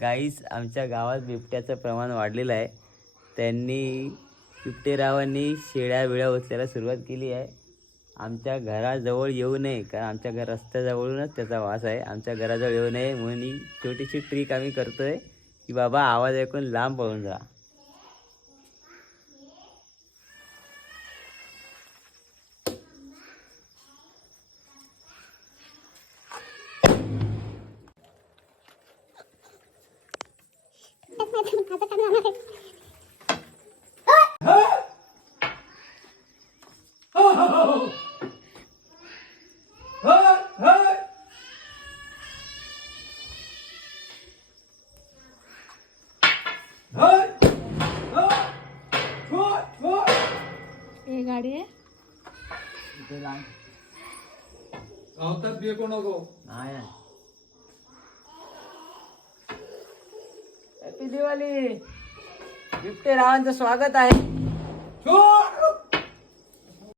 गाईस आमच्या गावात बिबट्याचं प्रमाण वाढलेलं आहे. त्यांनी बिबटेरावांनी शेळ्या बिळ्या उचलायला सुरुवात केली आहे. आमच्या घराजवळ येऊ नये, कारण आमच्या घर रस्त्याजवळूनच त्याचा वास आहे. आमच्या घराजवळ येऊ नये म्हणून ही छोटीशी ट्रिक आम्ही करतोय की बाबा आवाज ऐकून लांब पळून जा. हे गाडी आहे गावतात बिको नको. नाही. हॅपी दिवाळी. बिबटेरावांचं स्वागत आहे.